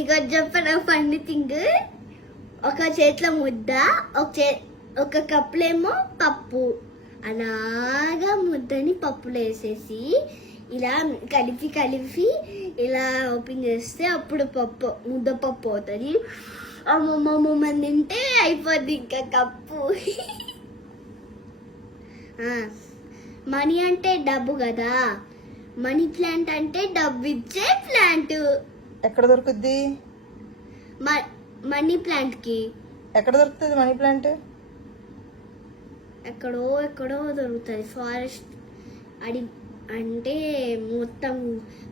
ఇక చెప్పన funny thing, ఒక చేతిలో ముద్ద, ఒక కప్పులేమో పప్పు. అలాగా ముద్దని పప్పులో వేసేసి ఇలా కలిపి ఇలా ఓపెన్ చేస్తే అప్పుడు ముద్దపప్పు అవుతుంది. అమ్మమ్మ తింటే అయిపోద్ది ఇంకా కప్పు. మనీ అంటే డబ్బు కదా, మనీ ప్లాంట్ అంటే డబ్బు ఇచ్చే ప్లాంట్. ఎక్కడ దొరుకుద్ది మనీ ప్లాంట్ కి? ఎక్కడ దొరుకుతుంది మనీ ప్లాంట్? ఎక్కడో దొరుకుతుంది. ఫారెస్ట్ అది అంటే మొత్తం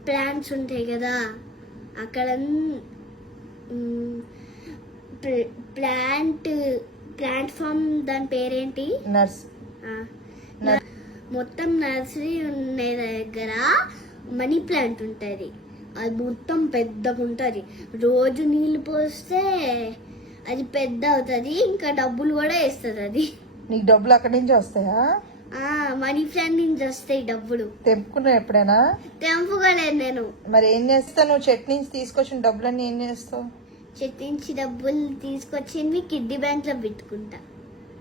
ప్లాంట్స్ ఉంటాయి కదా అక్కడ. ప్లాంట్ ఫామ్ దాని పేరేంటి? మొత్తం నర్సరీ ఉండే దగ్గర మనీ ప్లాంట్ ఉంటుంది. అది మొత్తం పెద్దగా ఉంటుంది. రోజు నీళ్ళు పోస్తే అది పెద్ద అవుతుంది, ఇంకా డబ్బులు కూడా వేస్తుంది అది. నీకు డబ్బులు అక్కడి నుంచి వస్తాయా? మనీ ప్లాంట్ నుంచి వస్తాయి డబ్బులు. తెంపుకున్నా ఎప్పుడైనా? తెంపుకోలేదు నేను. మరి ఏం చేస్తావు నువ్వు? చెట్టు నుంచి తీసుకొచ్చిన డబ్బులన్నీ ఏం చేస్తావు? చెట్టు నుంచి డబ్బులు తీసుకొచ్చింది కిడ్డీ బ్యాంక్ లో పెట్టుకుంటా.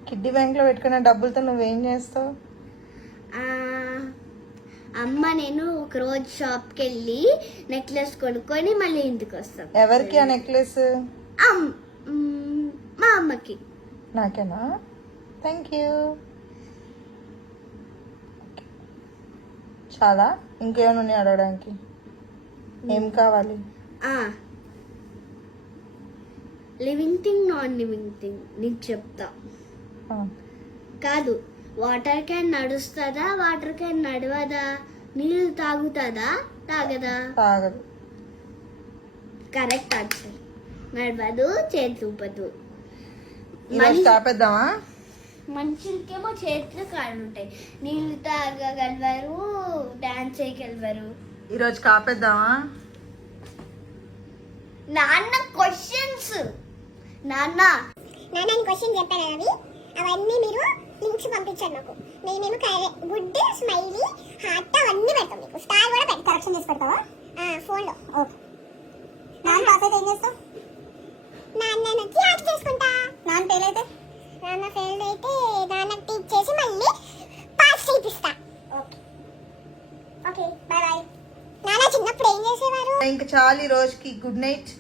కిడ్డీ బ్యాంక్ లో పెట్టుకున్న డబ్బులతో నువ్వేం చేస్తావు? అమ్మ నేను ఒక రోజు షాప్కి వెళ్ళి నెక్లెస్ కొనుక్కొని మళ్ళీ ఇంటికి వస్తాం. ఎవరికి ఆ నెక్లెస్? మా అమ్మకి. నాకేనా? Thank you. చాలా ఇంకేమైనా ఉన్నాయి అడగడానికి? ఏం కావాలి? Living thing, non living thing నీకు చెప్తా. కాదు, వాటర్ క్యాన్ నడుస్తుందా, వాటర్ క్యాన్ నడవదా? నీళ్ళు తాగుతుందా, తాగదా? తాగదు. Correct answer. నడవదు, చేతులు ఊపదు. ఆపేద్దామా? మనుషులకేమో చేతులు కాళ్ళు ఉంటాయి, నీళ్ళు తాగగలవారు, డాన్స్ చేయగలవారు. ఈరోజు కాపేద్దామా? నాన్న క్వశ్చన్స్. నాన్న క్వశ్చన్ చెప్పాను, అవన్నీ మీరు లింక్స్ పంపించండి నాకు. మేము గుడ్ స్మైలీ హార్ట్ అవన్నీ పెడతాం, మీకు స్టార్ కూడా పెట్టి కరెక్షన్ చేసి పెడతావా ఫోన్లో? ఓకే. నాన్న పాస్ అయితే ఏం చేస్తావు? నాన్నకి హార్ట్ చేసుకుంటా. నాన్న ఫెయిల్ అయితే? నాన్న ఫెయిల్ అయితే నాన్నకి టీచ్ చేసి మళ్ళీ పాస్ చేపిస్తా. Okay okay, bye bye. నాన్న చిన్నప్పుడు ఏం చేసేవారు? ఇంకా చాలు ఈ రోజుకి. Good night.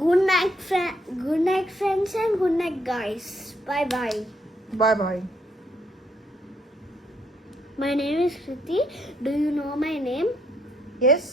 Good night, friends, and good night, guys. Bye bye. Bye bye. My name is Kriti. Do you know my name? Yes.